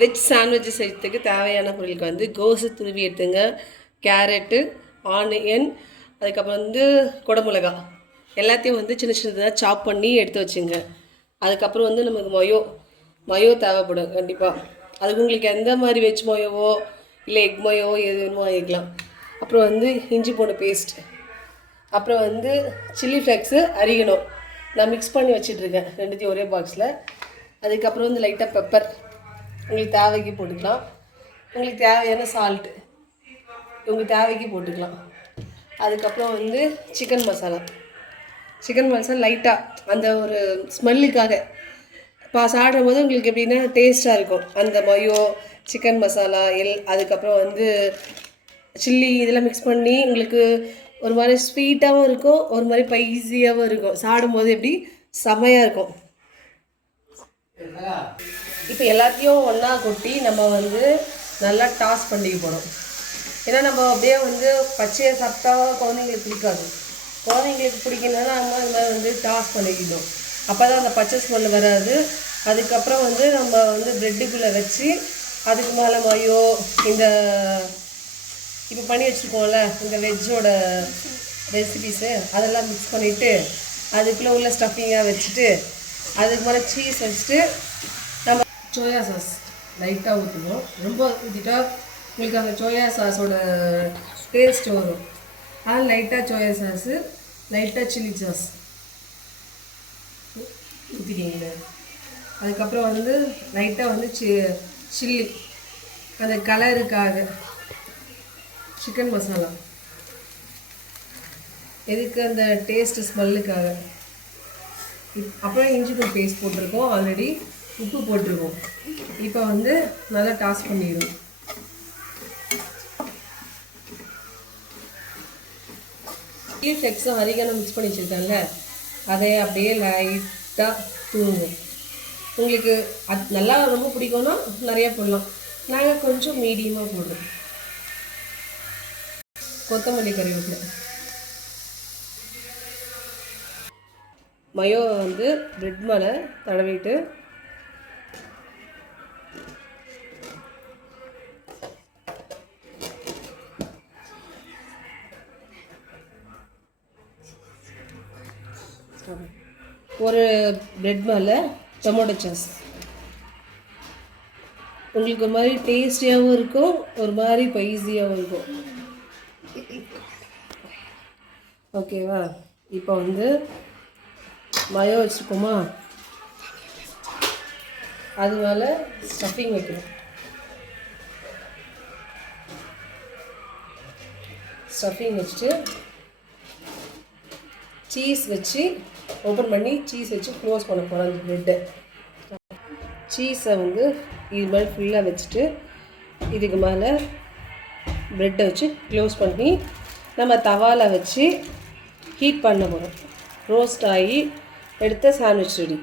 Veg sandwich செய்யறதுக்கு தேவையான பொருளுக்கு வந்து கோஸு துருவி எடுத்துங்க, கேரட்டு, ஆனியன், அதுக்கப்புறம் வந்து குடமிளகா எல்லாத்தையும் வந்து சின்ன சின்னதாக சாப் பண்ணி எடுத்து வச்சுங்க. அதுக்கப்புறம் வந்து நமக்கு மயோ தேவைப்படும் கண்டிப்பாக. அதுக்கு உங்களுக்கு எந்த மாதிரி வெஜ் மயோவோ இல்லை எக் மயோவோ எது வேணுமோ வாங்கிக்கலாம். அப்புறம் வந்து இஞ்சி பூண்டு பேஸ்ட், அப்புறம் வந்து சில்லி ஃப்ளேக்ஸு அரிக்கணும். நான் மிக்ஸ் பண்ணி வச்சிட்ருக்கேன் ரெண்டுத்தையும் ஒரே பாக்ஸில். அதுக்கப்புறம் வந்து லைட்டாக பெப்பர் உங்களுக்கு தேவைக்கு போட்டுக்கலாம். உங்களுக்கு தேவையான சால்ட்டு உங்களுக்கு தேவைக்கு போட்டுக்கலாம். அதுக்கப்புறம் வந்து சிக்கன் மசாலா லைட்டாக அந்த ஒரு ஸ்மெல்லுக்காக சாப்பிடும்போது உங்களுக்கு எப்படின்னா டேஸ்ட்டாக இருக்கும். அந்த மயோ, சிக்கன் மசாலா அதுக்கப்புறம் வந்து சில்லி இதெல்லாம் மிக்ஸ் பண்ணி உங்களுக்கு ஒரு மாதிரி ஸ்வீட்டாகவும் இருக்கும், ஒரு மாதிரி ஸ்பைசியாகவும் இருக்கும். சாப்பிடும்போது எப்படி செமையாக இருக்கும். இப்போ எல்லாத்தையும் ஒன்றா கொட்டி நம்ம வந்து நல்லா டாஸ் பண்ணிக்க போகிறோம். ஏன்னா நம்ம அப்படியே வந்து பச்சையை சாப்பிட்டா குழந்தைங்களுக்கு பிடிக்காது. குழந்தைங்களுக்கு பிடிக்கணுன்னா நம்ம இந்த மாதிரி வந்து டாஸ் பண்ணிக்கணும். அப்போ தான் அந்த பச்சை ஸ்மெல் வராது. அதுக்கப்புறம் வந்து நம்ம வந்து ப்ரெட்டுக்குள்ளே வச்சு அதுக்கு மேலே மயோ இந்த இப்போ பண்ணி வச்சுருக்கோம்ல இந்த வெஜ்ஜோட ரெசிபீஸு அதெல்லாம் மிக்ஸ் பண்ணிவிட்டு அதுக்குள்ளே உள்ள ஸ்டஃபிங்காக வச்சுட்டு அதுக்கு மேலே சீஸ் வச்சுட்டு நம்ம சோயா சாஸ் லைட்டாக ஊற்றுவோம். ரொம்ப ஊற்றிட்டா உங்களுக்கு அந்த சோயா சாஸோட டேஸ்ட் வரும். அது லைட்டாக சோயா சாஸு, லைட்டாக சில்லி சாஸ் ஊற்றிக்கிங்க. அதுக்கப்புறம் வந்து லைட்டாக வந்து சில்லி அந்த கலருக்காக, சிக்கன் மசாலா எதுக்கு அந்த டேஸ்ட்டு ஸ்மெல்லுக்காக. அப்புறம் இஞ்சி பூண்டு பேஸ்ட் போட்டிருக்கோம், ஆல்ரெடி உப்பு போட்டிருக்கோம். இப்போ வந்து நல்லா டாஸ் பண்ணிடும். சில்லி ஃப்ளேக்ஸும் அரிகனும் மிக்ஸ் பண்ணி வச்சுருக்காங்க, அதை அப்படியே லைட்டாக தூங்க. உங்களுக்கு அது நல்லா ரொம்ப பிடிக்கும்னா நிறையா போடலாம். நாங்கள் கொஞ்சம் மீடியமாக போடுறோம். கொத்தமல்லி கறிவேப்பிலை, மயோ வந்து ப்ரெட் மேலே தடவிட்டு ஒரு ப்ரெட் மேலே டொமேட்டோ சாஸ் உங்களுக்கு ஒரு மாதிரி டேஸ்டியாகவும் இருக்கும், ஒரு மாதிரி ஸ்பைசியாகவும் இருக்கும். ஓகேவா? இப்போ வந்து மயோ வச்சுருக்கோமா, அது மேலே ஸ்டஃபிங் வைக்கணும். ஸ்டஃபிங் வச்சுட்டு சீஸ் வச்சு ஓப்பன் பண்ணி சீஸ் வச்சு க்ளோஸ் பண்ண போகிறோம். அந்த ப்ரெட்டை சீஸை வந்து இது மாதிரி ஃபுல்லாக வச்சுட்டு இதுக்கு மேலே ப்ரெட்டை வச்சு க்ளோஸ் பண்ணி நம்ம தவாவில் வச்சு ஹீட் பண்ண போகிறோம். ரோஸ்ட் ஆகி எடுத்த சாண்ட்விச் ரெடி.